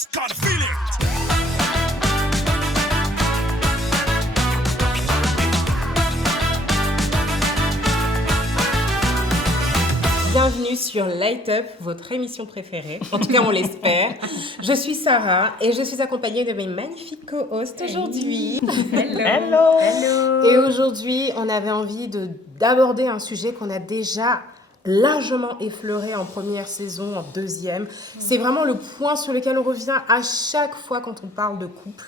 just gotta feel it. Bienvenue sur Light Up, votre émission préférée. En tout cas, on l'espère. Je suis Sarah et je suis accompagnée de mes magnifiques co-hosts aujourd'hui. Hello. Et aujourd'hui, on avait envie d'aborder un sujet qu'on a déjà largement effleuré en première saison, en deuxième. C'est vraiment le point sur lequel on revient à chaque fois quand on parle de couple.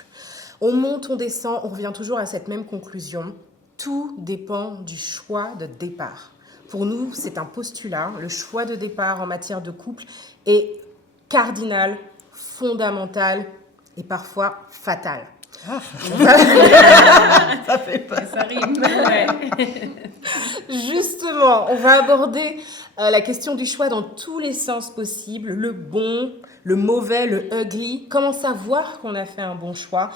On monte, on descend, on revient toujours à cette même conclusion. Tout dépend du choix de départ. Pour nous, c'est un postulat. Le choix de départ en matière de couple est cardinal, fondamental et parfois fatal. Ça fait pas. Ça rime. Ouais. Justement, on va aborder la question du choix dans tous les sens possibles, le bon, le mauvais, le ugly. Comment savoir qu'on a fait un bon choix?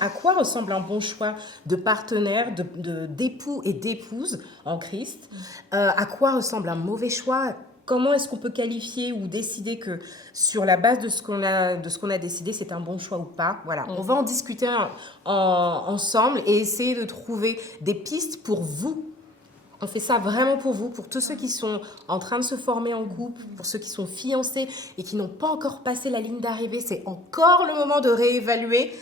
À quoi ressemble un bon choix de partenaire, d'époux et d'épouse en Christ? À quoi ressemble un mauvais choix? Comment est-ce qu'on peut qualifier ou décider que sur la base de ce qu'on a décidé, c'est un bon choix ou pas? Voilà, on va en discuter ensemble et essayer de trouver des pistes pour vous. On fait ça vraiment pour vous, pour tous ceux qui sont en train de se former en couple, pour ceux qui sont fiancés et qui n'ont pas encore passé la ligne d'arrivée. C'est encore le moment de réévaluer.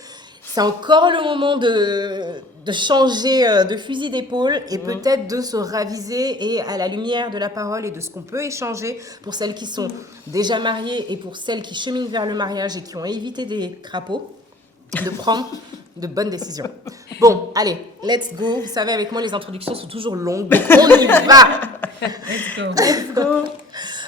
C'est encore le moment de changer de fusil d'épaule et peut-être de se raviser et à la lumière de la parole et de ce qu'on peut échanger pour celles qui sont déjà mariées et pour celles qui cheminent vers le mariage et qui ont évité des crapauds, de prendre de bonnes décisions. Bon, allez, let's go. Vous savez, avec moi, les introductions sont toujours longues, donc on y va. Let's go.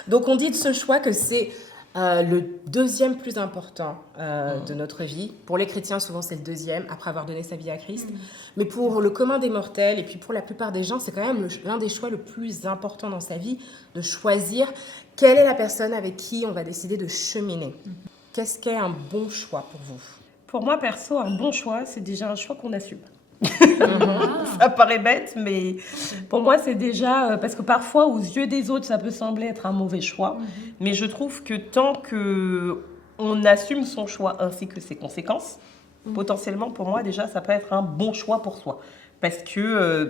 Donc, on dit de ce choix que c'est le deuxième plus important de notre vie. Pour les chrétiens, souvent, c'est le deuxième, après avoir donné sa vie à Christ. Mais pour le commun des mortels, et puis pour la plupart des gens, c'est quand même l'un des choix le plus important dans sa vie, de choisir quelle est la personne avec qui on va décider de cheminer. Qu'est-ce qu'est un bon choix pour vous? Pour moi, perso, un bon choix, c'est déjà un choix qu'on assume. Ça paraît bête, mais pour moi, c'est déjà... Parce que parfois, aux yeux des autres, ça peut sembler être un mauvais choix. Mais je trouve que tant qu'on assume son choix ainsi que ses conséquences, potentiellement, pour moi, déjà, ça peut être un bon choix pour soi. Parce que,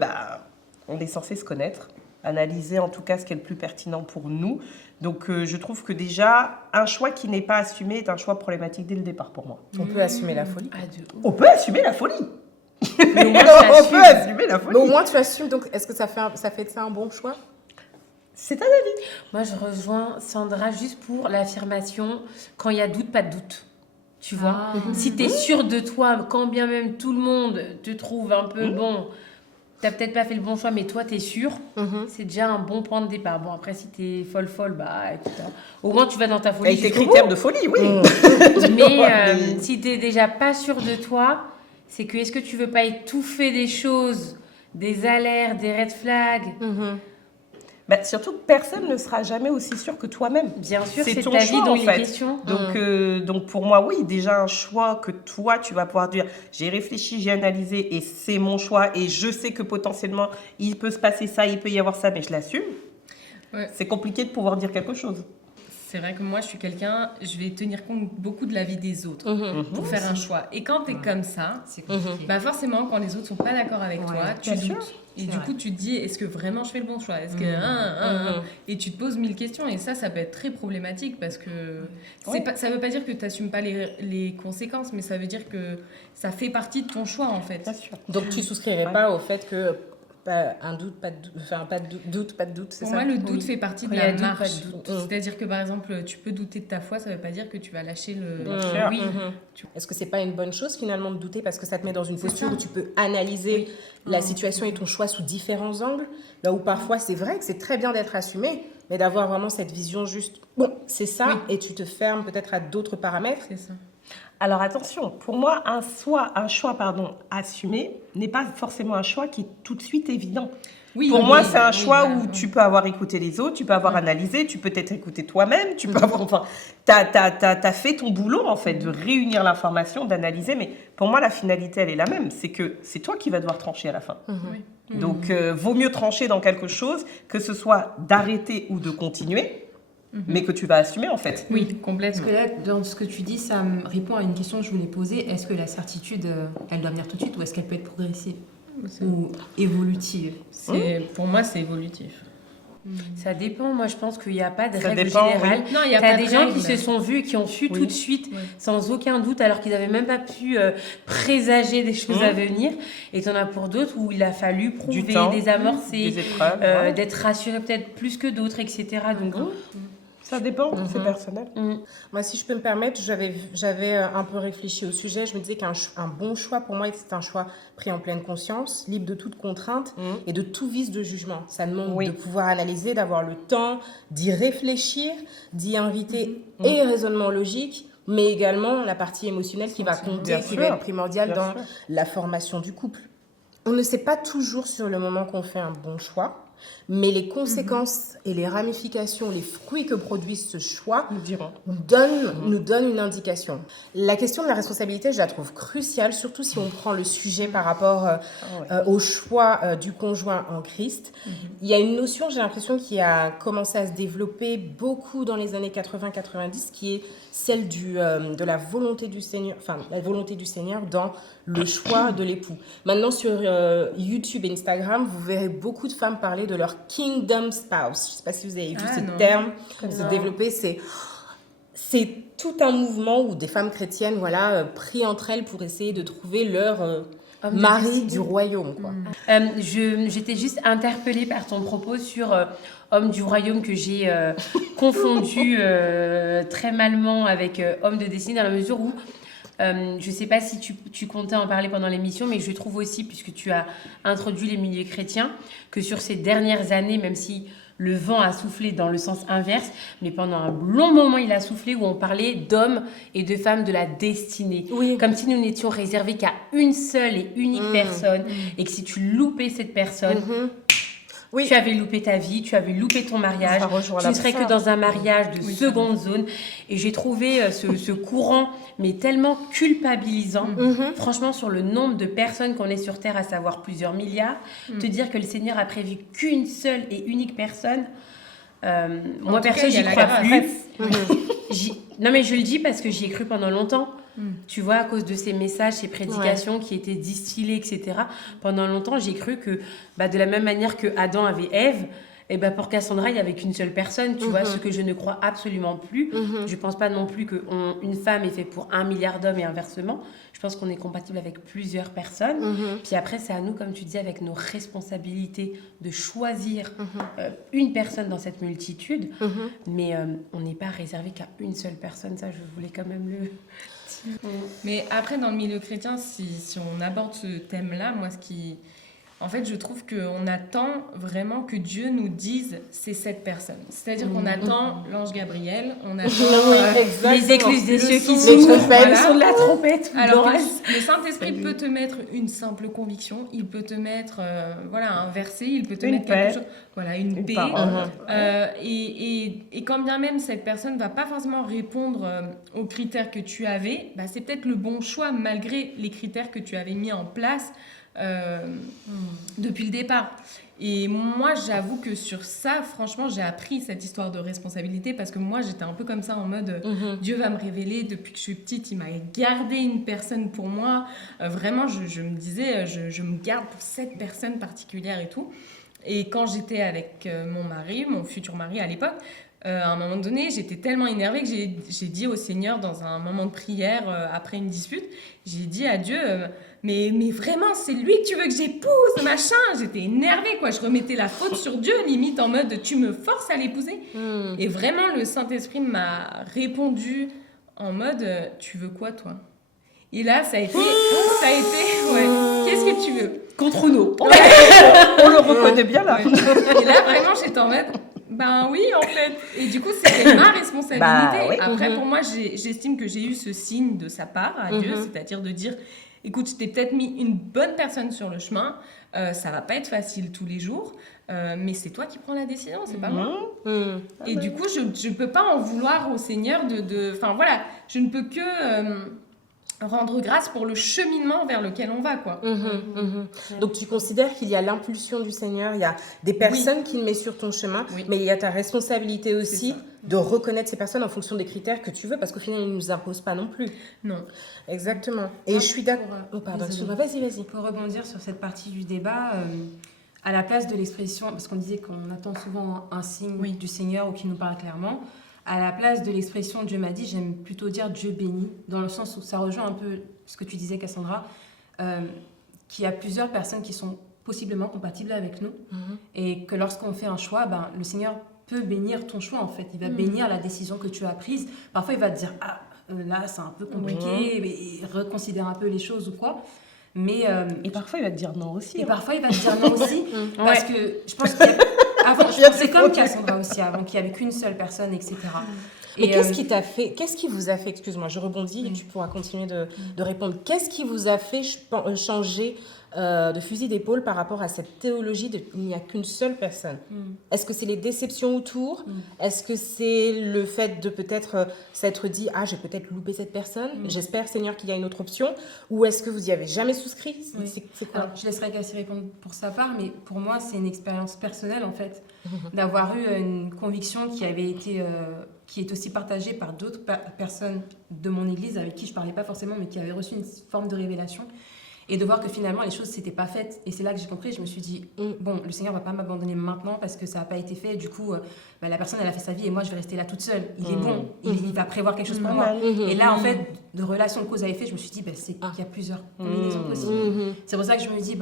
on est censé se connaître, analyser en tout cas ce qui est le plus pertinent pour nous. Donc, je trouve que déjà, un choix qui n'est pas assumé est un choix problématique dès le départ pour moi. On peut assumer la folie. On peut assumer la folie. Mais au moins, On peut assumer la folie. Mais au moins, tu assumes. Donc, est-ce que ça fait de ça un bon choix? C'est un avis. Moi, je rejoins Sandra juste pour l'affirmation quand il y a doute, pas de doute. Tu vois, si tu es sûr de toi, quand bien même tout le monde te trouve un peu bon, tu n'as peut-être pas fait le bon choix, mais toi, tu es sûr, c'est déjà un bon point de départ. Bon, après, si tu es folle, écoute, au moins, tu vas dans ta folie. Avec tes critères de folie, oui. Mais si tu n'es déjà pas sûr de toi, c'est que est-ce que tu veux pas étouffer des choses, des alertes, des red flags? Surtout que personne ne sera jamais aussi sûr que toi-même. Bien sûr, c'est ton ta choix, vie dont en il est fait. question. Donc pour moi, oui, déjà un choix que toi, tu vas pouvoir dire, j'ai réfléchi, j'ai analysé et c'est mon choix et je sais que potentiellement, il peut se passer ça, il peut y avoir ça, mais je l'assume. Ouais. C'est compliqué de pouvoir dire quelque chose. C'est vrai que moi, je suis quelqu'un, je vais tenir compte beaucoup de la vie des autres pour faire un choix. Et quand tu es comme ça, forcément, quand les autres sont pas d'accord avec toi, tu bien sûr. doutes. Et du coup, tu te dis, est-ce que vraiment je fais le bon choix? Est-ce que... Et tu te poses 1000 questions. Et ça peut être très problématique parce que ça veut pas dire que tu n'assumes pas les conséquences, mais ça veut dire que ça fait partie de ton choix, en fait. Bien sûr. Donc, tu souscrirais pas au fait que un doute, pas de doute, pas de doute, c'est Pour ça? moi, le doute fait partie de Il y a la doute, marche. pas de doute. C'est-à-dire que, par exemple, tu peux douter de ta foi, ça veut pas dire que tu vas lâcher le... sûr. Oui. Est-ce que c'est pas une bonne chose finalement de douter parce que ça te met dans une posture où tu peux analyser la situation et ton choix sous différents angles? Là où parfois c'est vrai que c'est très bien d'être assumé, mais d'avoir vraiment cette vision juste, bon, c'est ça, et tu te fermes peut-être à d'autres paramètres. C'est ça. Alors attention, pour moi, un choix assumé n'est pas forcément un choix qui est tout de suite évident. Oui, Pour oui, moi, oui, c'est un oui, choix voilà. où tu peux avoir écouté les autres, tu peux avoir analysé, tu peux t'être écouté toi-même, tu peux avoir... Enfin, t'as fait ton boulot, en fait, de réunir l'information, d'analyser. Mais pour moi, la finalité, elle est la même. C'est que c'est toi qui vas devoir trancher à la fin. Oui. Donc, vaut mieux trancher dans quelque chose, que ce soit d'arrêter ou de continuer. mais que tu vas assumer en fait. Oui, Parce complètement. que là, dans ce que tu dis, ça me répond à une question que je voulais poser. Est-ce que la certitude, elle doit venir tout de suite ou est-ce qu'elle peut être progressive ou évolutive? Pour moi, c'est évolutif. Ça dépend. Moi, je pense qu'il n'y a pas de Ça règle dépend, générale. Non, il y a T'as pas des de gens règle. qui se sont vus et qui ont su Oui. tout de suite, Ouais. sans aucun doute, alors qu'ils n'avaient même pas pu présager des choses à venir. Et t'en as pour d'autres où il a fallu prouver, Du temps, désamorcer, des épreuves. ouais. d'être rassuré peut-être plus que d'autres, etc. Donc, Ça dépend, c'est personnel. Moi, si je peux me permettre, j'avais un peu réfléchi au sujet. Je me disais qu'un bon choix, pour moi, c'est un choix pris en pleine conscience, libre de toute contrainte et de tout vice de jugement. Ça demande Oui. de pouvoir analyser, d'avoir le temps d'y réfléchir, d'y inviter et raisonnement logique, mais également la partie émotionnelle qui va compter, Bien qui va sûr. être primordiale Bien dans sûr. la formation du couple. On ne sait pas toujours sur le moment qu'on fait un bon choix, mais les conséquences et les ramifications, les fruits que produit ce choix Nous dirons. nous donne une indication. La question de la responsabilité, je la trouve cruciale, surtout si on prend le sujet par rapport au choix du conjoint en Christ. Il y a une notion, j'ai l'impression, qui a commencé à se développer beaucoup dans les années 80-90, qui est celle de la volonté du Seigneur, enfin la volonté du Seigneur dans le choix de l'époux. Maintenant, sur YouTube et Instagram, vous verrez beaucoup de femmes parler de leur kingdom spouse. Je ne sais pas si vous avez vu Ah, ces non. termes se développer. C'est tout un mouvement où des femmes chrétiennes prient entre elles pour essayer de trouver leur Homme de mari destinée. du royaume. Quoi. j'étais juste interpellée par ton propos sur homme du royaume que j'ai confondu très malement avec homme de destinée dans la mesure où je ne sais pas si tu comptais en parler pendant l'émission, mais je trouve aussi, puisque tu as introduit les milieux chrétiens, que sur ces dernières années, même si le vent a soufflé dans le sens inverse, mais pendant un long moment, il a soufflé où on parlait d'hommes et de femmes de la destinée. Oui. Comme si nous n'étions réservés qu'à une seule et unique personne, et que si tu loupais cette personne, Oui. tu avais loupé ta vie, tu avais loupé ton mariage, Ça rejoint tu la ne serais que personne. dans un mariage de seconde zone. Et j'ai trouvé ce courant, mais tellement culpabilisant, franchement, sur le nombre de personnes qu'on est sur Terre, à savoir plusieurs milliards, te dire que le Seigneur a prévu qu'une seule et unique personne. Moi, tout perso, cas, il y a j'y la crois grâce. plus. Non, mais je le dis parce que j'y ai cru pendant longtemps. Tu vois, à cause de ces messages, ces prédications qui étaient distillées, etc. Pendant longtemps, j'ai cru que, de la même manière que Adam avait Ève, et pour Cassandra, il n'y avait qu'une seule personne, tu vois, ce que je ne crois absolument plus. Je ne pense pas non plus qu'une femme est faite pour 1 milliard d'hommes et inversement. Je pense qu'on est compatible avec plusieurs personnes. Puis après, c'est à nous, comme tu dis, avec nos responsabilités, de choisir une personne dans cette multitude. Mais on n'est pas réservé qu'à une seule personne. Ça, je voulais quand même le... Mais après, dans le milieu chrétien, si on aborde ce thème-là, moi, en fait, je trouve qu'on attend vraiment que Dieu nous dise c'est cette personne. C'est-à-dire qu'on attend l'ange Gabriel, on attend Les écluses des cieux qui son, s'ouvrent, trompettes. le son de la trompette. Alors que d'orage. le Saint-Esprit peut te mettre une simple conviction, il peut te mettre un verset, il peut te Une mettre paix. quelque chose, une paix. parole. Et quand bien même cette personne va pas forcément répondre aux critères que tu avais, c'est peut-être le bon choix malgré les critères que tu avais mis en place depuis le départ. Et moi, j'avoue que sur ça, franchement, j'ai appris cette histoire de responsabilité parce que moi, j'étais un peu comme ça en mode Dieu va me révéler. Depuis que je suis petite, il m'a gardé une personne pour moi. Vraiment, je me disais, je me garde pour cette personne particulière et tout. Et quand j'étais avec mon mari, mon futur mari à l'époque, à un moment donné, j'étais tellement énervée que j'ai dit au Seigneur dans un moment de prière après une dispute, j'ai dit à Dieu, mais vraiment, c'est lui que tu veux que j'épouse, machin. J'étais énervée, quoi. Je remettais la faute sur Dieu, limite en mode, tu me forces à l'épouser. Et vraiment, le Saint-Esprit m'a répondu en mode, tu veux quoi, toi? Et là, ça a été, qu'est-ce que tu veux? Contre nous. On le reconnaît bien là. Et là, vraiment, j'étais en mode, oui, en fait. Et du coup, c'était ma responsabilité. Oui. Après, pour moi, j'estime que j'ai eu ce signe de sa part à Dieu, c'est-à-dire de dire, écoute, je t'ai peut-être mis une bonne personne sur le chemin, ça va pas être facile tous les jours, mais c'est toi qui prends la décision, c'est pas moi. Et du coup, je peux pas en vouloir au Seigneur enfin voilà, je ne peux que rendre grâce pour le cheminement vers lequel on va, quoi. Donc tu considères qu'il y a l'impulsion du Seigneur, il y a des personnes qu'il met sur ton chemin, mais il y a ta responsabilité aussi de reconnaître ces personnes en fonction des critères que tu veux, parce qu'au final, ils ne nous imposent pas non plus. Non. Exactement. Et je suis d'accord. Oh, pardon, excuse-moi, vas-y. Pour rebondir sur cette partie du débat, à la place de l'expression, parce qu'on disait qu'on attend souvent un signe du Seigneur ou qui nous parle clairement, à la place de l'expression Dieu m'a dit, j'aime plutôt dire Dieu bénit, dans le sens où ça rejoint un peu ce que tu disais, Cassandra, qu'il y a plusieurs personnes qui sont possiblement compatibles avec nous, et que lorsqu'on fait un choix, le Seigneur peut bénir ton choix en fait. Il va bénir la décision que tu as prise. Parfois, il va te dire, là, c'est un peu compliqué, mais reconsidère un peu les choses ou quoi. Mais, Et parfois, il va te dire non aussi. Et hein. parfois, il va te dire non aussi, parce que je pense qu'il y a... Avant, je pensais comme Cassandra aussi, avant qu'il n'y avait qu'une seule personne, etc. Mais qu'est-ce qui t'a fait, qu'est-ce qui vous a fait, excuse-moi, je rebondis et tu pourras continuer de répondre. Qu'est-ce qui vous a fait changer de fusil d'épaule par rapport à cette théologie de il n'y a qu'une seule personne? Est-ce que c'est les déceptions autour? Est-ce que c'est le fait de peut-être s'être dit je vais peut-être louper cette personne, j'espère Seigneur qu'il y a une autre option, ou est-ce que vous y avez jamais souscrit? C'est quoi? Alors, je laisserai Cassie répondre pour sa part, mais pour moi c'est une expérience personnelle en fait, d'avoir eu une conviction qui avait été qui est aussi partagée par d'autres personnes de mon église avec qui je parlais pas forcément, mais qui avaient reçu une forme de révélation. Et de voir que finalement, les choses ne s'étaient pas faites. Et c'est là que j'ai compris. Je me suis dit, bon, le Seigneur ne va pas m'abandonner maintenant parce que ça n'a pas été fait. Du coup, la personne, elle a fait sa vie et moi, je vais rester là toute seule. Il est bon. Il va prévoir quelque chose pour moi. Et là, en fait, de relation de cause à effet, je me suis dit, c'est qu'il y a plusieurs combinaisons possibles. C'est pour ça que je me dis,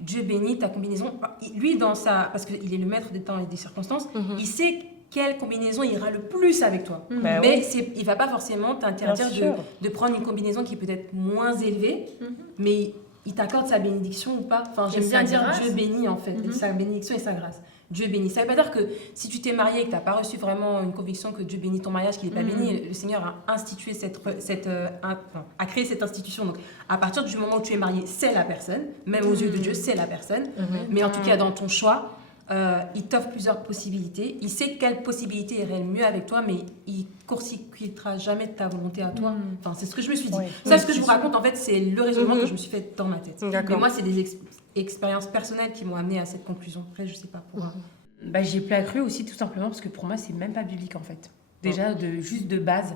Dieu bénit ta combinaison. Lui, parce qu'il est le maître des temps et des circonstances, il sait quelle combinaison ira le plus avec toi. Mais il ne va pas forcément t'interdire de prendre une combinaison qui est peut-être moins élevée, mais il t'accorde sa bénédiction ou pas. Enfin, j'aime bien dire Dieu bénit en fait, sa bénédiction et sa grâce. Dieu bénit. Ça ne veut pas dire que si tu t'es marié et que tu n'as pas reçu vraiment une conviction que Dieu bénit ton mariage, qu'il n'est pas béni, le Seigneur a institué a créé cette institution. Donc, à partir du moment où tu es marié, c'est la personne. Même aux yeux de Dieu, c'est la personne. Mais en tout cas, dans ton choix, il t'offre plusieurs possibilités. Il sait quelle possibilité irait le mieux avec toi, mais il court-circuitera jamais de ta volonté à toi. Enfin, c'est ce que je me suis dit. Ça, ce que je vous raconte, en fait, c'est le raisonnement que je me suis fait dans ma tête. Mais moi, c'est des expériences personnelles qui m'ont amené à cette conclusion. Après, je sais pas pour... J'ai pas cru aussi, tout simplement, parce que pour moi, c'est même pas biblique, en fait. Déjà, juste de base.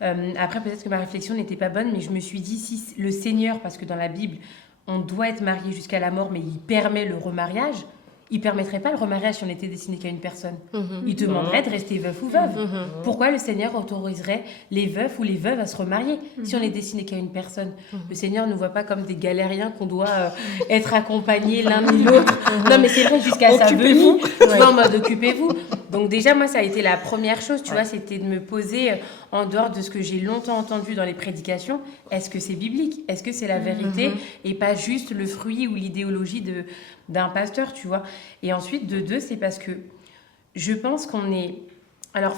Après, peut-être que ma réflexion n'était pas bonne, mais je me suis dit, si le Seigneur, parce que dans la Bible, on doit être marié jusqu'à la mort, mais il permet le remariage, il ne permettrait pas le remariage si on était destiné qu'à une personne. Il te demanderait de rester veuf ou veuve. Pourquoi le Seigneur autoriserait les veufs ou les veuves à se remarier si on est destiné qu'à une personne? Le Seigneur ne nous voit pas comme des galériens qu'on doit être accompagnés l'un ni l'autre. Non, mais c'est vrai, jusqu'à sa venue, tu vois, en mode occupez-vous. Donc déjà, moi, ça a été la première chose, tu vois, c'était de me poser en dehors de ce que j'ai longtemps entendu dans les prédications. Est-ce que c'est biblique? Est-ce que c'est la vérité et pas juste le fruit ou l'idéologie d'un pasteur, tu vois? Et ensuite, de deux, c'est parce que je pense qu'on est... Alors,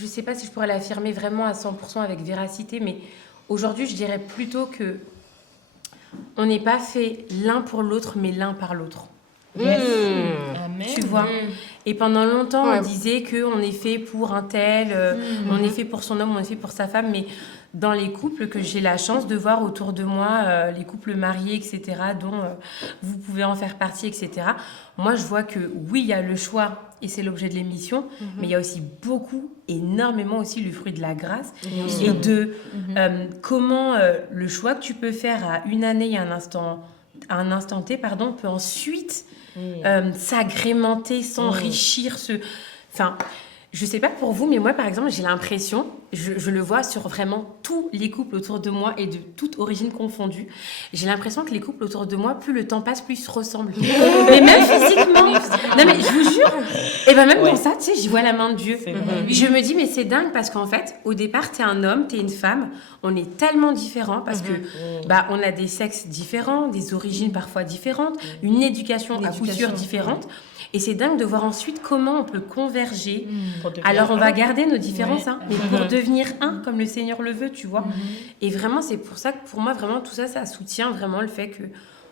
je sais pas si je pourrais l'affirmer vraiment à 100% avec véracité, mais aujourd'hui, je dirais plutôt que on n'est pas fait l'un pour l'autre, mais l'un par l'autre. Yes. Amen. Tu vois. Et pendant longtemps, on disait qu'on est fait pour un tel, on est fait pour son homme, on est fait pour sa femme, mais dans les couples que j'ai la chance de voir autour de moi, les couples mariés, etc., dont vous pouvez en faire partie, etc., moi, je vois que oui, il y a le choix, et c'est l'objet de l'émission, mais il y a aussi énormément aussi le fruit de la grâce, et de comment le choix que tu peux faire à une année et à un instant T, peut ensuite s'agrémenter, s'enrichir, je sais pas pour vous, mais moi, par exemple, j'ai l'impression, je le vois sur vraiment tous les couples autour de moi et de toute origine confondue, j'ai l'impression que les couples autour de moi, plus le temps passe, plus ils se ressemblent. Mais même physiquement. Non, mais je vous jure. Et même dans ça, tu sais, j'y vois la main de Dieu. Je me dis, mais c'est dingue parce qu'en fait, au départ, t'es un homme, t'es une femme, on est tellement différents parce que on a des sexes différents, des origines parfois différentes, une éducation à coup sûr différente. Et c'est dingue de voir ensuite comment on peut converger. Alors, on va garder nos différences, mais pour devenir un, comme le Seigneur le veut, tu vois. Et vraiment, c'est pour ça que pour moi, vraiment, tout ça, ça soutient vraiment le fait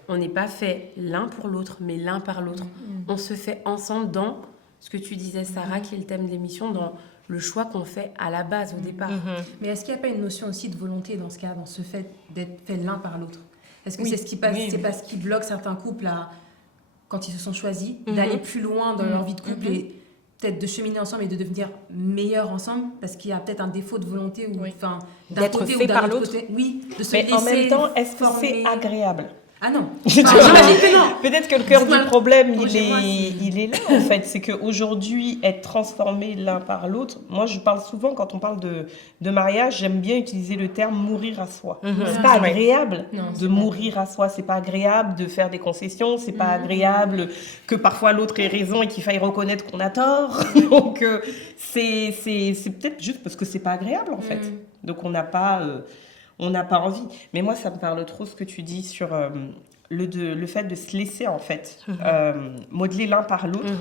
qu'on n'est pas fait l'un pour l'autre, mais l'un par l'autre. On se fait ensemble dans ce que tu disais, Sarah, qui est le thème de l'émission, dans le choix qu'on fait à la base, au départ. Mais est-ce qu'il n'y a pas une notion aussi de volonté dans ce cas, dans ce fait d'être fait l'un par l'autre? Est-ce que Oui. c'est ce qui passe, Oui, c'est oui. pas ce qui bloque certains couples quand ils se sont choisis, d'aller plus loin dans leur vie de couple et peut-être de cheminer ensemble et de devenir meilleurs ensemble parce qu'il y a peut-être un défaut de volonté ou Oui. enfin d'un D'être côté fait ou d'un par autre l'autre. côté. Oui, de se Mais laisser en même temps, est-ce que c'est former. agréable? Ah non. Je te Enfin, j'imagine que non. Peut-être que le cœur du Dites-moi, problème, corrigez-moi il est là, en fait. C'est qu'aujourd'hui, être transformés l'un par l'autre, moi, je parle souvent, quand on parle de mariage, j'aime bien utiliser le terme mourir à soi. C'est pas Ouais. agréable Non, de mourir à soi. C'est pas agréable de faire des concessions. C'est pas agréable que parfois l'autre ait raison et qu'il faille reconnaître qu'on a tort. Donc, c'est peut-être juste parce que c'est pas agréable, en fait. Donc, on n'a pas envie. Mais moi, ça me parle trop ce que tu dis sur le fait de se laisser, en fait, modeler l'un par l'autre.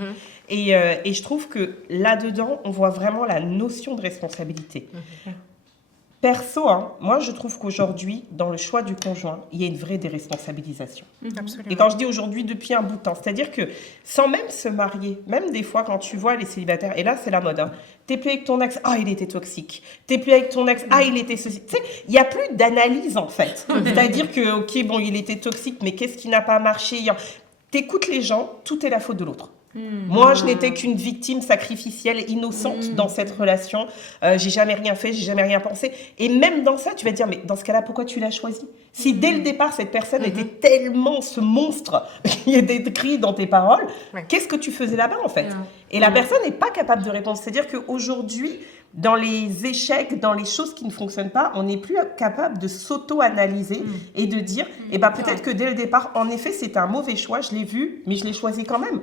Et je trouve que là-dedans, on voit vraiment la notion de responsabilité. Perso, moi, je trouve qu'aujourd'hui, dans le choix du conjoint, il y a une vraie déresponsabilisation. Absolument. Et quand je dis aujourd'hui, depuis un bout de temps, c'est-à-dire que sans même se marier, même des fois quand tu vois les célibataires, et là c'est la mode, t'es plus avec ton ex, il était toxique. T'es plus avec ton ex, il était ceci. Tu sais, il n'y a plus d'analyse en fait. C'est-à-dire que, ok, bon, il était toxique, mais qu'est-ce qui n'a pas marché? T'écoutes les gens, tout est la faute de l'autre. Moi, je n'étais qu'une victime sacrificielle, innocente dans cette relation. J'ai jamais rien fait, j'ai jamais rien pensé. Et même dans ça, tu vas te dire, mais dans ce cas-là, pourquoi tu l'as choisi? Si dès le départ, cette personne était tellement ce monstre qui est décrit dans tes paroles, qu'est-ce que tu faisais là-bas en fait? Et la personne n'est pas capable de répondre. C'est-à-dire qu'aujourd'hui, dans les échecs, dans les choses qui ne fonctionnent pas, on n'est plus capable de s'auto-analyser et de dire, peut-être que dès le départ, en effet, c'était un mauvais choix, je l'ai vu, mais je l'ai choisi quand même.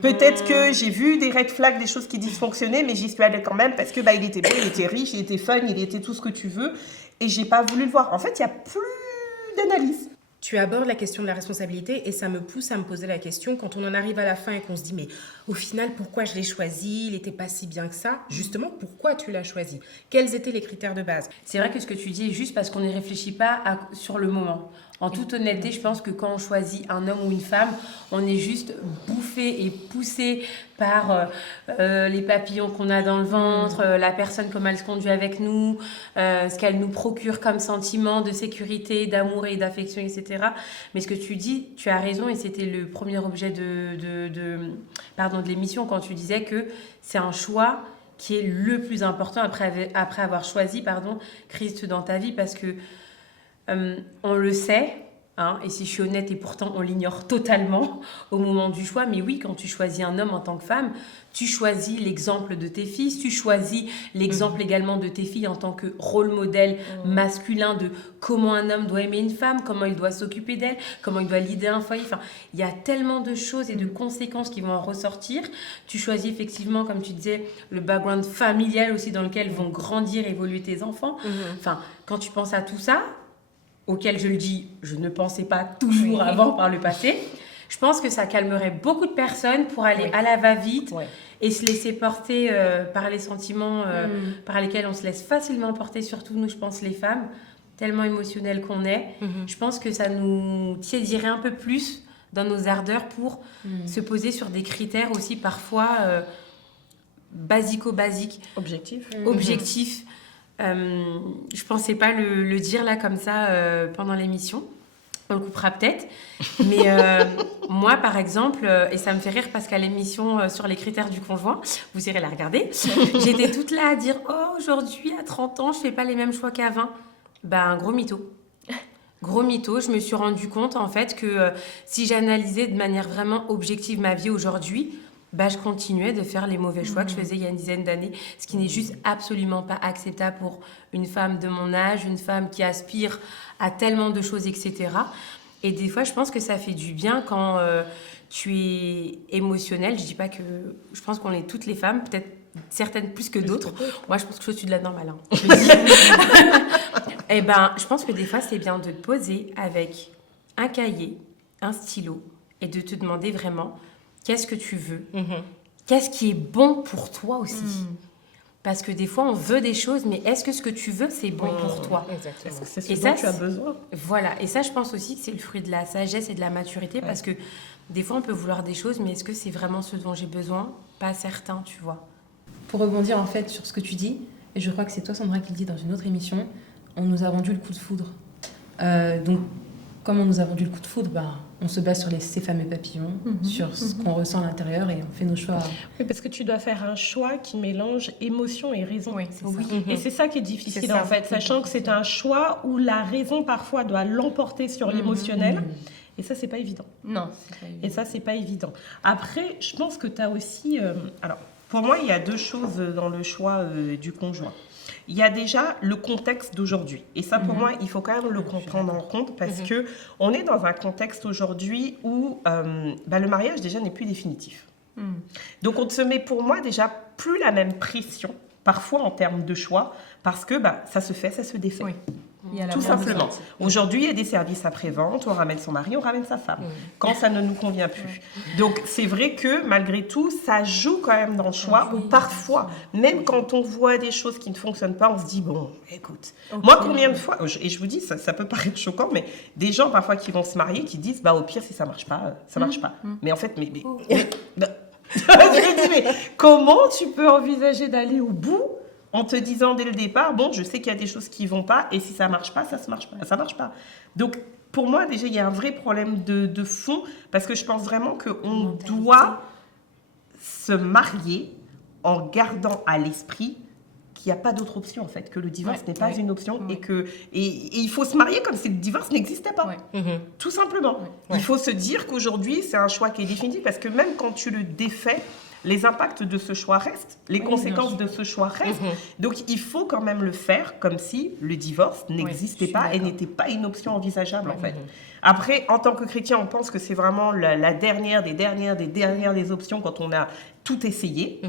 Peut-être que j'ai vu des red flags, des choses qui dysfonctionnaient, mais j'y suis allée quand même parce que il était beau, il était riche, il était fun, il était tout ce que tu veux, et j'ai pas voulu le voir. En fait, il y a plus d'analyse. Tu abordes la question de la responsabilité et ça me pousse à me poser la question quand on en arrive à la fin et qu'on se dit mais au final pourquoi je l'ai choisi, il n'était pas si bien que ça. Justement, pourquoi tu l'as choisi? Quels étaient les critères de base? C'est vrai que ce que tu dis est juste parce qu'on n'y réfléchit pas sur le moment. En toute honnêteté, je pense que quand on choisit un homme ou une femme, on est juste bouffé et poussé par les papillons qu'on a dans le ventre, la personne comme elle se conduit avec nous, ce qu'elle nous procure comme sentiment de sécurité, d'amour et d'affection, etc. Mais ce que tu dis, tu as raison et c'était le premier objet de l'émission quand tu disais que c'est un choix qui est le plus important après avoir choisi Christ dans ta vie parce que on le sait, et si je suis honnête et pourtant on l'ignore totalement au moment du choix, mais oui, quand tu choisis un homme en tant que femme, tu choisis l'exemple de tes fils, tu choisis l'exemple également de tes filles en tant que rôle modèle masculin de comment un homme doit aimer une femme, comment il doit s'occuper d'elle, comment il doit leader un foyer. Enfin, il y a tellement de choses et de conséquences qui vont en ressortir. Tu choisis effectivement, comme tu disais, le background familial aussi dans lequel vont grandir, évoluer tes enfants. Enfin, quand tu penses à tout ça, auquel je le dis, je ne pensais pas toujours avant par le passé, je pense que ça calmerait beaucoup de personnes pour aller à la va-vite et se laisser porter par les sentiments par lesquels on se laisse facilement porter, surtout nous, je pense, les femmes, tellement émotionnelles qu'on est. Je pense que ça nous tiédirait un peu plus dans nos ardeurs pour se poser sur des critères aussi parfois basico-basiques. Objectifs. Je pensais pas le dire là comme ça pendant l'émission. On le coupera peut-être. Mais moi, par exemple, et ça me fait rire parce qu'à l'émission sur les critères du conjoint, vous irez la regarder, j'étais toute là à dire « Oh, aujourd'hui, à 30 ans, je fais pas les mêmes choix qu'à 20 ». Ben, gros mytho. Gros mytho. Je me suis rendu compte, en fait, que si j'analysais de manière vraiment objective ma vie aujourd'hui, je continuais de faire les mauvais choix que je faisais il y a une dizaine d'années, ce qui n'est juste absolument pas acceptable pour une femme de mon âge, une femme qui aspire à tellement de choses, etc. Et des fois, je pense que ça fait du bien quand tu es émotionnelle. Je dis pas que... Je pense qu'on est toutes les femmes, peut-être certaines plus que d'autres. Moi, je pense que je suis de la normale. Je le dis. Et je pense que des fois, c'est bien de te poser avec un cahier, un stylo, et de te demander vraiment... Qu'est-ce que tu veux? Qu'est-ce qui est bon pour toi aussi? Parce que des fois, on veut des choses, mais est-ce que ce que tu veux, c'est bon pour toi? Exactement. C'est ce dont tu as besoin. Voilà. Et ça, je pense aussi que c'est le fruit de la sagesse et de la maturité, parce que des fois, on peut vouloir des choses, mais est-ce que c'est vraiment ce dont j'ai besoin? Pas certain, tu vois. pour rebondir en fait sur ce que tu dis, et je crois que c'est toi Sandra qui le dit dans une autre émission, on nous a vendu le coup de foudre. Donc, comme on nous a vendu le coup de foudre, on se base sur ces fameux papillons, sur ce qu'on ressent à l'intérieur et on fait nos choix. Oui, parce que tu dois faire un choix qui mélange émotion et raison. Oui, c'est ça. Et c'est ça qui est difficile C'est ça. en fait, sachant que c'est un choix où la raison parfois doit l'emporter sur l'émotionnel. Et ça, c'est pas évident. Non, c'est pas évident. Et ça, c'est pas évident. Après, je pense que tu as aussi... alors, pour moi, il y a 2 choses dans le choix du conjoint. Il y a déjà le contexte d'aujourd'hui. Et ça, pour moi, il faut quand même le prendre en compte parce que on est dans un contexte aujourd'hui où le mariage, déjà, n'est plus définitif. Donc, on ne se met, pour moi, déjà plus la même pression, parfois en termes de choix, parce que ça se fait, ça se défait. Oui. Il y a la Tout viande simplement. sortie. Aujourd'hui, il y a des services après-vente, on ramène son mari, on ramène sa femme, quand ça ne nous convient plus. Donc, c'est vrai que malgré tout, ça joue quand même dans le choix, où parfois, même quand on voit des choses qui ne fonctionnent pas, on se dit, bon, écoute, moi, combien de fois, et je vous dis, ça peut paraître choquant, mais des gens parfois qui vont se marier, qui disent, au pire, si ça marche pas, ça marche pas. Mais en fait, je me dis, mais comment tu peux envisager d'aller au bout en te disant dès le départ, bon, je sais qu'il y a des choses qui vont pas, et si ça marche pas, ça marche pas. Donc, pour moi, déjà, il y a un vrai problème de fond, parce que je pense vraiment qu'on doit se marier en gardant à l'esprit qu'il n'y a pas d'autre option, en fait, que le divorce n'est pas une option, et il faut se marier comme si le divorce n'existait pas. Tout simplement. Il faut se dire qu'aujourd'hui, c'est un choix qui est définitif, parce que même quand tu le défais, les impacts de ce choix restent, les conséquences de ce choix restent. Donc, il faut quand même le faire comme si le divorce n'existait pas et n'était pas une option envisageable, en fait. Après, en tant que chrétien, on pense que c'est vraiment la dernière des options quand on a tout essayé.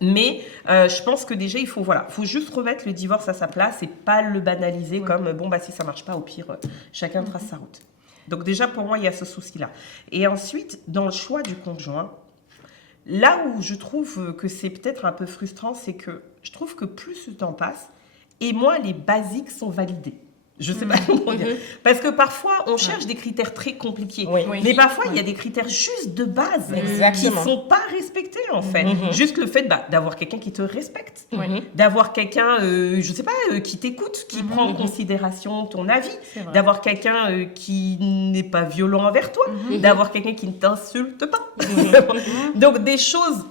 Mais je pense que déjà, il faut juste remettre le divorce à sa place et pas le banaliser comme, si ça marche pas, au pire, chacun trace sa route. Donc déjà, pour moi, il y a ce souci-là. Et ensuite, dans le choix du conjoint, là où je trouve que c'est peut-être un peu frustrant, c'est que je trouve que plus le temps passe, et moins les basiques sont validés. Je sais pas comment dire. Parce que parfois, on cherche des critères très compliqués. Mais parfois, il y a des critères juste de base qui ne sont pas respectés, en fait. Juste le fait d'avoir quelqu'un qui te respecte. D'avoir quelqu'un, je sais pas, qui t'écoute, qui prend en considération ton avis. D'avoir quelqu'un qui n'est pas violent envers toi. D'avoir quelqu'un qui ne t'insulte pas. Donc, des choses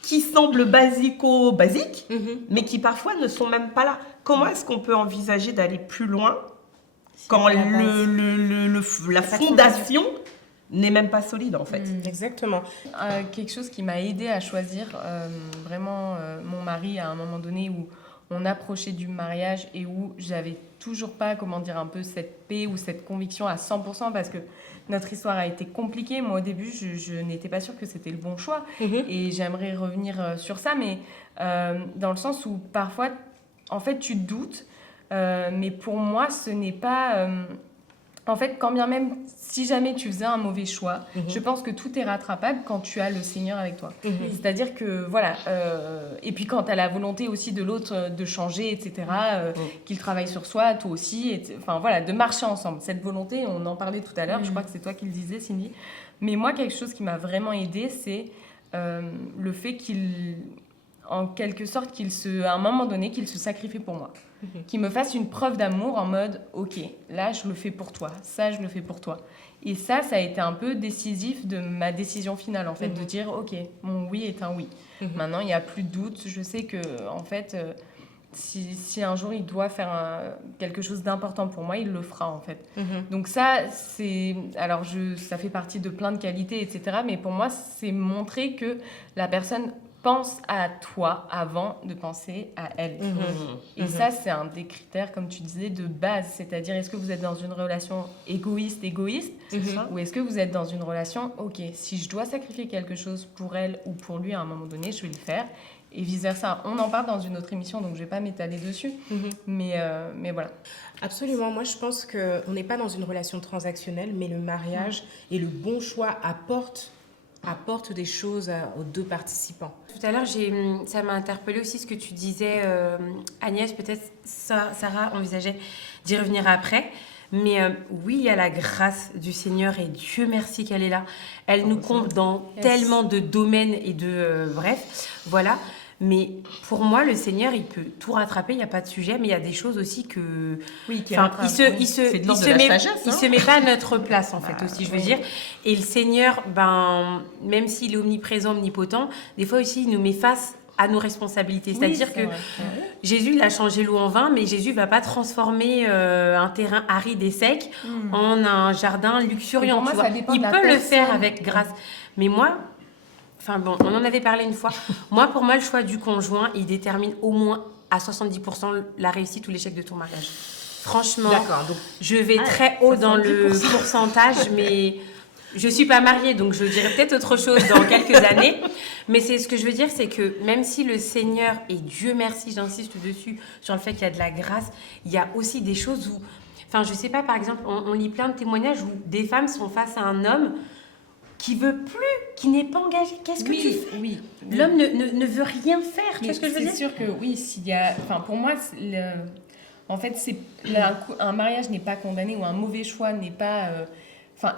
qui semblent basiques, mais qui parfois ne sont même pas là. Comment est-ce qu'on peut envisager d'aller plus loin quand la fondation n'est même pas solide, en fait? Exactement. Quelque chose qui m'a aidée à choisir vraiment mon mari à un moment donné où on approchait du mariage et où j'avais toujours pas, un peu cette paix ou cette conviction à 100% parce que notre histoire a été compliquée. Moi, au début, je n'étais pas sûre que c'était le bon choix. Et j'aimerais revenir sur ça, mais dans le sens où parfois, en fait, tu te doutes. Mais pour moi, ce n'est pas... en fait, quand bien même, si jamais tu faisais un mauvais choix, je pense que tout est rattrapable quand tu as le Seigneur avec toi. C'est-à-dire que, et puis quand tu as la volonté aussi de l'autre de changer, etc., qu'il travaille sur soi, toi aussi, de marcher ensemble. Cette volonté, on en parlait tout à l'heure, je crois que c'est toi qui le disais, Cindy. Mais moi, quelque chose qui m'a vraiment aidée, c'est le fait en quelque sorte, à un moment donné, qu'il se sacrifie pour moi. Qu'il me fasse une preuve d'amour en mode « Ok, là, je le fais pour toi. Ça, je le fais pour toi. » Et ça a été un peu décisif de ma décision finale, en fait, de dire « Ok, mon oui est un oui. » Maintenant, il n'y a plus de doute. Je sais que, en fait, si un jour il doit faire quelque chose d'important pour moi, il le fera, en fait. Donc ça, ça fait partie de plein de qualités, etc. Mais pour moi, c'est montrer que la personne pense à toi avant de penser à elle. Et ça, c'est un des critères, comme tu disais, de base. C'est-à-dire, est-ce que vous êtes dans une relation égoïste, ou est-ce que vous êtes dans une relation, ok, si je dois sacrifier quelque chose pour elle ou pour lui à un moment donné, je vais le faire. Et vice-versa. On en parle dans une autre émission, donc je ne vais pas m'étaler dessus. Mais voilà. Absolument. Moi, je pense qu'on n'est pas dans une relation transactionnelle, mais le mariage et le bon choix apporte des choses aux deux participants. Tout à l'heure, ça m'a interpellée aussi ce que tu disais, Agnès, peut-être Sarah envisageait d'y revenir après. Mais oui, il y a la grâce du Seigneur et Dieu merci qu'elle est là. Elle nous comble dans tellement de domaines et de... bref, voilà. Mais pour moi, le Seigneur, il peut tout rattraper, il n'y a pas de sujet, mais il y a des choses aussi que... Oui, qui Enfin, rattrape, C'est de l'ordre de la sagesse, il hein. se met pas à notre place, en fait, aussi, je veux dire. Et le Seigneur, même s'il est omniprésent, omnipotent, des fois aussi, il nous met face à nos responsabilités. C'est-à-dire que Jésus, il a changé l'eau en vin, mais Jésus va pas transformer un terrain aride et sec en un jardin luxuriant. Et pour moi, tu ça vois. dépend Il de la peut le personne. faire avec grâce. Mais moi, enfin bon, on en avait parlé une fois. Pour moi, le choix du conjoint, il détermine au moins à 70% la réussite ou l'échec de ton mariage. Franchement, D'accord, donc je vais très haut dans le pourcentage, mais je suis pas mariée, donc je dirais peut-être autre chose dans quelques années. Mais c'est ce que je veux dire, c'est que même si le Seigneur, et Dieu merci, j'insiste dessus, sur le fait qu'il y a de la grâce, il y a aussi des choses où, enfin je sais pas, par exemple, on lit plein de témoignages où des femmes sont face à un homme qui veut plus, qui n'est pas engagé. Qu'est-ce que tu fais? Oui. L'homme ne veut rien faire, tu vois ce que je veux dire? C'est sûr que oui, s'il y a... Enfin, pour moi, en fait, un mariage n'est pas condamné ou un mauvais choix n'est pas...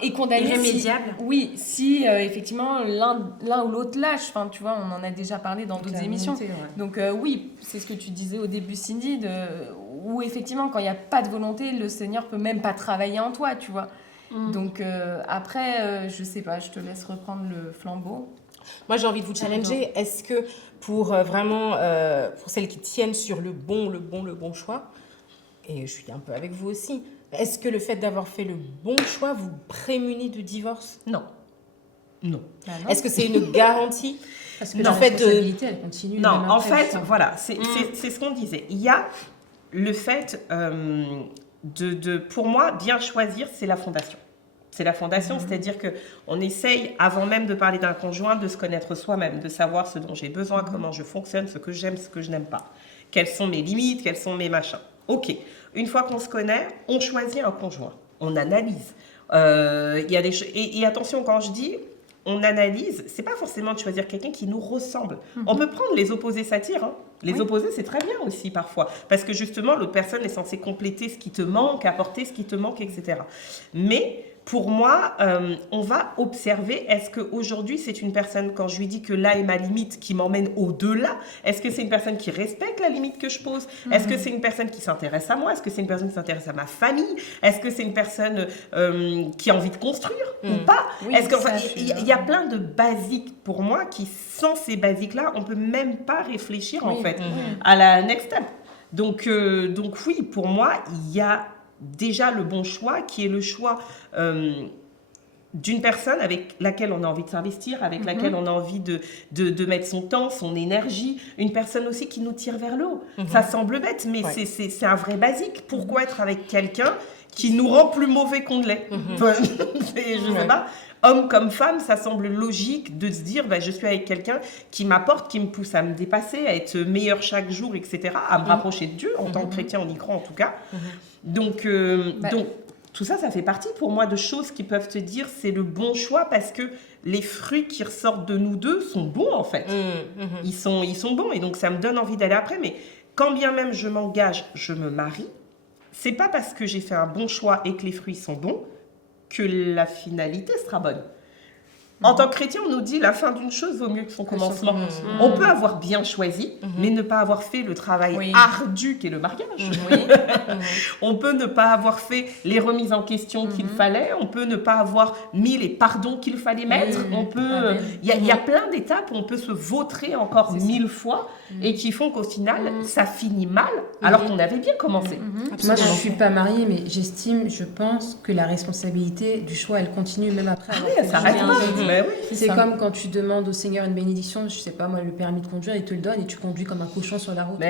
est condamné Irrémédiable. Si effectivement l'un ou l'autre lâche. Enfin, tu vois, on en a déjà parlé dans d'autres émissions. Donc oui, c'est ce que tu disais au début, Cindy, où effectivement, quand il n'y a pas de volonté, le Seigneur peut même pas travailler en toi, tu vois. Donc après, je sais pas, je te laisse reprendre le flambeau. moi j'ai envie de vous challenger. Est-ce que pour vraiment, pour celles qui tiennent sur le bon choix, et je suis un peu avec vous aussi, est-ce que le fait d'avoir fait le bon choix vous prémunit du divorce? Non. Non. Est-ce que c'est une garantie? Parce que Non, la en fait, responsabilité, elle continue. Non, même en après, fait, ça. voilà, c'est ce qu'on disait. Il y a le fait pour moi, bien choisir, c'est la fondation. C'est la fondation, c'est-à-dire qu'on essaye, avant même de parler d'un conjoint, de se connaître soi-même, de savoir ce dont j'ai besoin, comment je fonctionne, ce que j'aime, ce que je n'aime pas. Quelles sont mes limites, quels sont mes machins. Ok, une fois qu'on se connaît, on choisit un conjoint, on analyse. Il y a et attention, quand je dis on analyse, c'est pas forcément de choisir quelqu'un qui nous ressemble. On peut prendre les opposés s'attirent. Hein. Les opposés, c'est très bien aussi parfois. Parce que justement, l'autre personne est censée compléter ce qui te manque, apporter ce qui te manque, etc. Mais pour moi, on va observer, est-ce qu'aujourd'hui, c'est une personne, quand je lui dis que là est ma limite, qui m'emmène au-delà? Est-ce que c'est une personne qui respecte la limite que je pose? Est-ce que c'est une personne qui s'intéresse à moi? Est-ce que c'est une personne qui s'intéresse à ma famille? Est-ce que c'est une personne qui a envie de construire ou pas? Oui, Est-ce que, ça, il y a plein de basiques pour moi qui, sans ces basiques-là, on peut même pas réfléchir en fait à la next step. Donc oui, pour moi, il y a déjà le bon choix qui est le choix d'une personne avec laquelle on a envie de s'investir, avec laquelle on a envie de mettre son temps, son énergie, une personne aussi qui nous tire vers le haut. Ça semble bête, mais c'est un vrai basique. Pourquoi être avec quelqu'un qui nous rend plus mauvais qu'on ne l'est? Enfin, je sais pas. Homme comme femme, ça semble logique de se dire je suis avec quelqu'un qui m'apporte, qui me pousse à me dépasser, à être meilleur chaque jour, etc., à me rapprocher de Dieu. En tant que chrétien, on y croit en tout cas. Donc, tout ça, ça fait partie pour moi de choses qui peuvent te dire c'est le bon choix parce que les fruits qui ressortent de nous deux sont bons en fait. Ils sont bons et donc ça me donne envie d'aller après. Mais quand bien même je m'engage, je me marie, c'est pas parce que j'ai fait un bon choix et que les fruits sont bons que la finalité sera bonne. En tant que chrétien, on nous dit la fin d'une chose vaut mieux que son commencement. On peut avoir bien choisi, mais ne pas avoir fait le travail ardu qu'est le mariage. On peut ne pas avoir fait les remises en question qu'il fallait. On peut ne pas avoir mis les pardons qu'il fallait mettre. On peut, il y a plein d'étapes où on peut se vautrer encore 1000 fois et qui font qu'au final, ça finit mal alors qu'on avait bien commencé. Moi, je ne suis pas mariée, mais je pense que la responsabilité du choix, elle continue même après. Ça s'arrête pas. C'est comme quand tu demandes au Seigneur une bénédiction, je sais pas moi, le permis de conduire, il te le donne et tu conduis comme un cochon sur la route.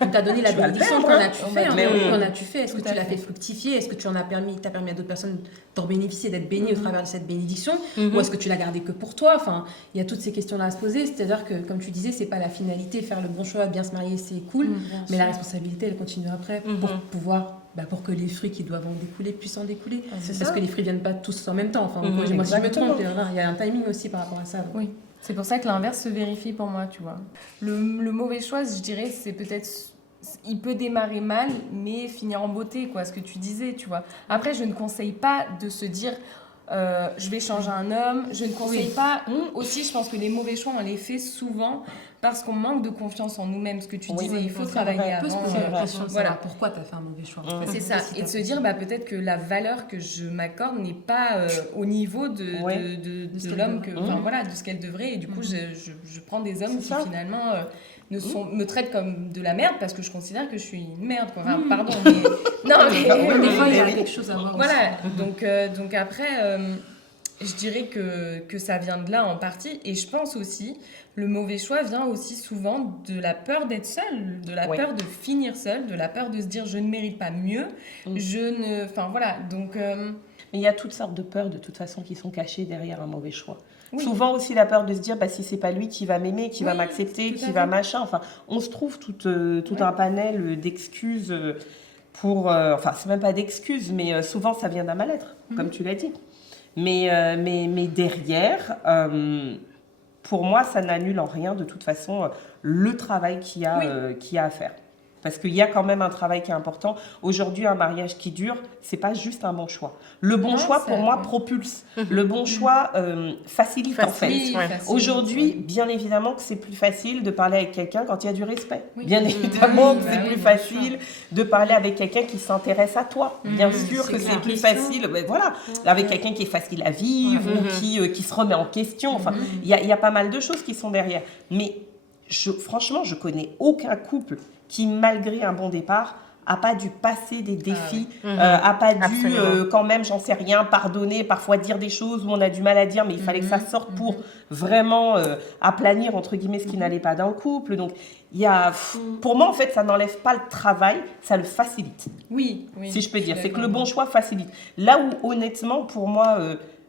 On t'a donné la bénédiction, qu'en as-tu fait? Qu'en as-tu fait? Est-ce que tu l'as fait fructifier? Est-ce que tu t'as permis à d'autres personnes d'en bénéficier, d'être bénies au travers de cette bénédiction? Ou est-ce que tu l'as gardée que pour toi? Enfin, il y a toutes ces questions-là à se poser. C'est-à-dire que, comme tu disais, c'est pas la finalité, faire le bon choix, bien se marier, c'est cool, mais la responsabilité, elle continue après pour pouvoir... pour que les fruits qui doivent en découler puissent en découler. Parce que les fruits viennent pas tous en même temps. Enfin, moi, si je me trompe, il y a un timing aussi par rapport à ça. Oui, c'est pour ça que l'inverse se vérifie pour moi, tu vois. Le mauvais choix, je dirais, c'est peut-être... Il peut démarrer mal, mais finir en beauté, quoi, ce que tu disais, tu vois. Après, je ne conseille pas de se dire... je vais changer un homme, je ne conseille pas. Aussi, je pense que les mauvais choix, on les fait souvent parce qu'on manque de confiance en nous-mêmes. Ce que tu disais, il faut travailler On peut se avant. poser la question de Voilà. savoir pourquoi tu as fait un mauvais choix. en fait. C'est ça, Si et de t'as se fait dire ça. peut-être que la valeur que je m'accorde n'est pas au niveau de ce qu'elle l'homme, devrait. voilà, de ce qu'elle devrait, et du coup je prends des hommes qui ça. finalement me traitent comme de la merde parce que je considère que je suis une merde, quoi. Enfin, pardon, mais non, mais Des fois, il y a quelque chose à voir voilà, aussi. donc après, je dirais que ça vient de là en partie. Et je pense aussi, le mauvais choix vient aussi souvent de la peur d'être seul, de la peur de finir seul, de la peur de se dire je ne mérite pas mieux, Enfin voilà, donc... Mais il y a toutes sortes de peurs de toute façon qui sont cachées derrière un mauvais choix. Oui. Souvent aussi la peur de se dire si c'est pas lui qui va m'aimer, qui va Oui, m'accepter, tout à qui fait. va machin. Enfin, on se trouve tout un panel d'excuses pour. Enfin, c'est même pas d'excuses, mais souvent ça vient d'un mal-être, comme tu l'as dit. Mais derrière, pour moi, ça n'annule en rien de toute façon le travail qu'il y a à faire. Parce qu'il y a quand même un travail qui est important. Aujourd'hui, un mariage qui dure, c'est pas juste un bon choix. Le bon choix, pour moi, propulse. Le bon choix facilite, en fait. Oui, facile. Aujourd'hui, bien évidemment que c'est plus facile de parler avec quelqu'un quand il y a du respect. Bien évidemment que c'est plus facile de parler avec quelqu'un qui s'intéresse à toi. Bien sûr que c'est plus facile, voilà, avec quelqu'un qui est facile à vivre, ou qui se remet en question. Enfin, il y a pas mal de choses qui sont derrière. Mais franchement, je connais aucun couple qui, malgré un bon départ, a pas dû passer des défis, a pas dû, quand même, j'en sais rien, pardonner, parfois dire des choses où on a du mal à dire, mais il fallait que ça sorte pour vraiment aplanir, entre guillemets, ce qui n'allait pas dans le couple. Donc, pour moi, en fait, ça n'enlève pas le travail, ça le facilite, Oui, si je peux dire. C'est que le bon choix facilite. Là où, honnêtement, pour moi...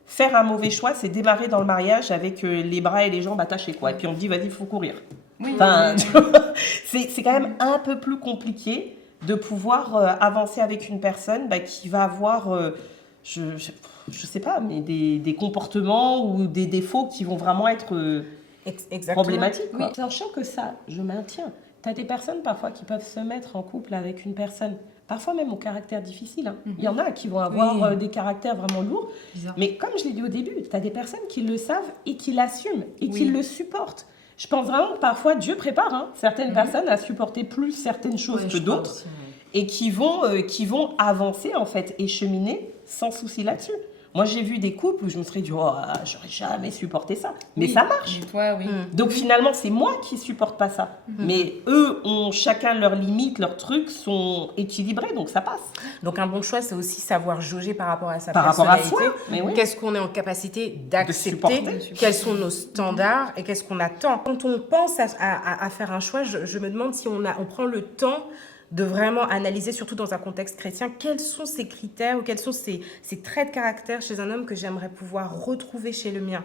faire un mauvais choix, c'est démarrer dans le mariage avec les bras et les jambes attachés, quoi. Et puis on te dit, vas-y, il faut courir. Enfin, c'est quand même un peu plus compliqué de pouvoir avancer avec une personne qui va avoir, je sais pas, mais des comportements ou des défauts qui vont vraiment être problématiques. Oui. Quoi. Sachant que ça, je maintiens. Tu as des personnes parfois qui peuvent se mettre en couple avec une personne, parfois même au caractère difficile. Hein. Il y en a qui vont avoir des caractères vraiment lourds. Bizarre. Mais comme je l'ai dit au début, tu as des personnes qui le savent et qui l'assument et qui le supportent. Je pense vraiment que parfois Dieu prépare certaines personnes à supporter plus certaines choses que d'autres et qui vont avancer en fait et cheminer sans souci là-dessus. Moi, j'ai vu des couples où je me serais dit, j'aurais jamais supporté ça. Mais ça marche. Et toi, oui. Donc finalement, c'est moi qui supporte pas ça. Mais eux ont chacun leurs limites, leurs trucs sont équilibrés, donc ça passe. Donc un bon choix, c'est aussi savoir jauger par rapport à sa Par rapport à personnalité. soi, mais oui. Qu'est-ce qu'on est en capacité d'accepter, supporter. quels sont nos standards et qu'est-ce qu'on attend. Quand on pense à faire un choix, je me demande si on prend le temps de vraiment analyser, surtout dans un contexte chrétien, quels sont ces critères ou quels sont ces traits de caractère chez un homme que j'aimerais pouvoir retrouver chez le mien.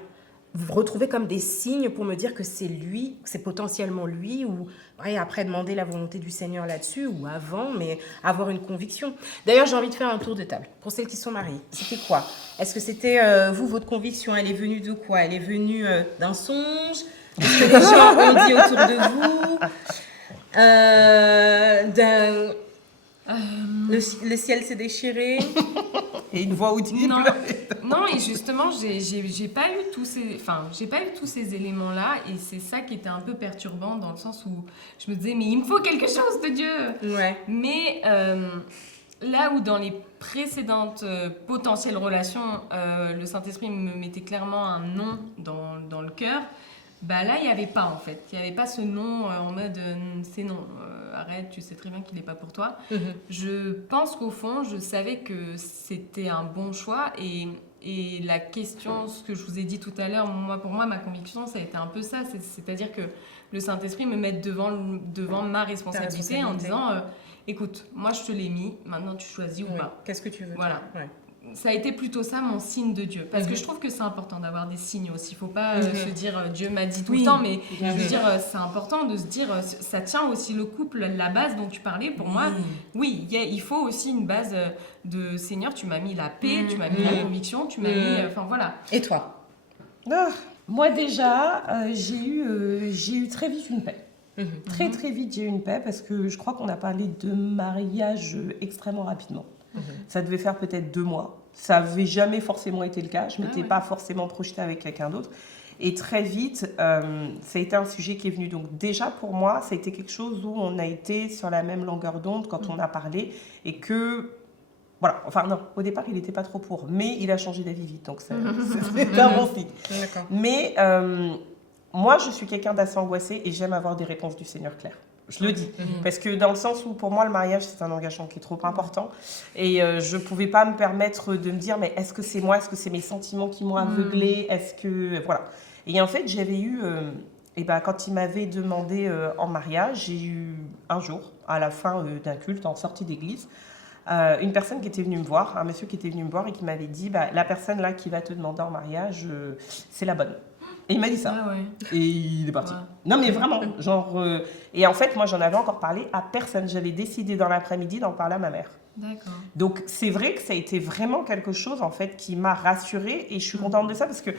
Retrouver comme des signes pour me dire que c'est lui, que c'est potentiellement lui, ou après demander la volonté du Seigneur là-dessus, ou avant, mais avoir une conviction. D'ailleurs, j'ai envie de faire un tour de table. Pour celles qui sont mariées, c'était quoi? Est-ce que c'était, votre conviction, elle est venue de quoi? Elle est venue d'un songe? Est-ce que les gens ont dit autour de vous? Le ciel s'est déchiré. Et une voix audible. Non, et justement, j'ai pas eu tous ces éléments-là, et c'est ça qui était un peu perturbant dans le sens où je me disais, mais il me faut quelque chose de Dieu. Ouais. Mais là où dans les précédentes potentielles relations, le Saint-Esprit me mettait clairement un non dans le cœur, là, il n'y avait pas, en fait. Il n'y avait pas ce non en mode c'est non, arrête, tu sais très bien qu'il n'est pas pour toi. Je pense qu'au fond, je savais que c'était un bon choix, et la question, ce que je vous ai dit tout à l'heure, pour moi, ma conviction, ça a été un peu ça. C'est-à-dire que le Saint-Esprit me mette devant ma responsabilité en disant écoute, moi, je te l'ai mis, maintenant tu choisis ou pas. Qu'est-ce que tu veux? Voilà. Ouais. Ça a été plutôt ça mon signe de Dieu, parce que je trouve que c'est important d'avoir des signes aussi. Il faut pas se dire Dieu m'a dit tout le temps, mais je veux dire c'est important de se dire ça tient aussi le couple, la base dont tu parlais. Pour moi, oui, il faut aussi une base de Seigneur, tu m'as mis la paix, tu m'as mis la conviction, tu m'as mis, enfin voilà. Et toi? Moi déjà, j'ai eu très vite une paix. Très très vite j'ai eu une paix parce que je crois qu'on a parlé de mariage extrêmement rapidement. Ça devait faire peut-être 2 mois. Ça n'avait jamais forcément été le cas. Je ne m'étais pas forcément projetée avec quelqu'un d'autre. Et très vite, ça a été un sujet qui est venu. Donc déjà, pour moi, ça a été quelque chose où on a été sur la même longueur d'onde quand on a parlé. Et que, voilà, enfin non, au départ, il n'était pas trop pour. Mais il a changé d'avis vite. Donc c'est un bon signe. D'accord. Mais moi, je suis quelqu'un d'assez angoissé et j'aime avoir des réponses du Seigneur claires. Je le dis. Parce que dans le sens où, pour moi, le mariage, c'est un engagement qui est trop important. Et je ne pouvais pas me permettre de me dire, mais est-ce que c'est moi? Est-ce que c'est mes sentiments qui m'ont aveuglée? Est-ce que... Voilà. Et en fait, j'avais eu... quand il m'avait demandé en mariage, j'ai eu un jour, à la fin d'un culte, en sortie d'église, une personne qui était venue me voir, un monsieur qui était venu me voir et qui m'avait dit, la personne là qui va te demander en mariage, c'est la bonne. Et il m'a dit ça. Ah ouais. Et il est parti. Ouais. Non, mais vraiment, genre... Et en fait, moi, j'en avais encore parlé à personne. J'avais décidé dans l'après-midi d'en parler à ma mère. D'accord. Donc, c'est vrai que ça a été vraiment quelque chose, en fait, qui m'a rassurée. Et je suis contente de ça parce que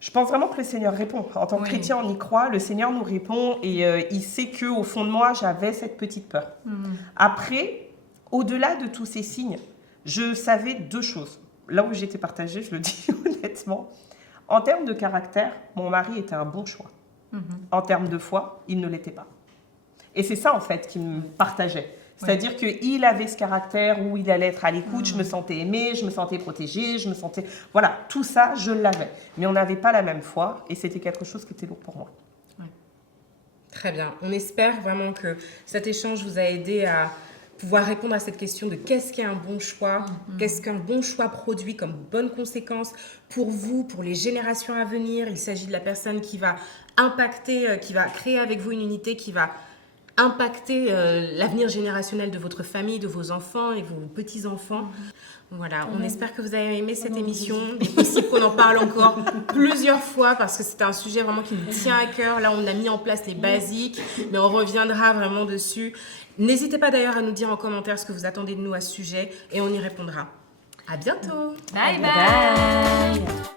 je pense vraiment que le Seigneur répond. En tant que chrétien, on y croit. Le Seigneur nous répond. Et il sait qu'au fond de moi, j'avais cette petite peur. Après, au-delà de tous ces signes, je savais 2 choses. Là où j'étais partagée, je le dis honnêtement... En termes de caractère, mon mari était un bon choix. En termes de foi, il ne l'était pas. Et c'est ça, en fait, qui me partageait. C'est-à-dire qu'il avait ce caractère où il allait être à l'écoute, je me sentais aimée, je me sentais protégée, je me sentais... Voilà, tout ça, je l'avais. Mais on n'avait pas la même foi et c'était quelque chose qui était lourd pour moi. Très bien. On espère vraiment que cet échange vous a aidé à pouvoir répondre à cette question de qu'est-ce qu'est un bon choix, qu'est-ce qu'un bon choix produit comme bonne conséquence pour vous, pour les générations à venir. Il s'agit de la personne qui va impacter, qui va créer avec vous une unité, qui va impacter l'avenir générationnel de votre famille, de vos enfants et vos petits-enfants. Voilà, on espère que vous avez aimé cette émission. Il est possible qu'on en parle encore plusieurs fois parce que c'est un sujet vraiment qui nous tient à cœur. Là, on a mis en place les basiques, mais on reviendra vraiment dessus. N'hésitez pas d'ailleurs à nous dire en commentaire ce que vous attendez de nous à ce sujet et on y répondra. À bientôt. Bye bye.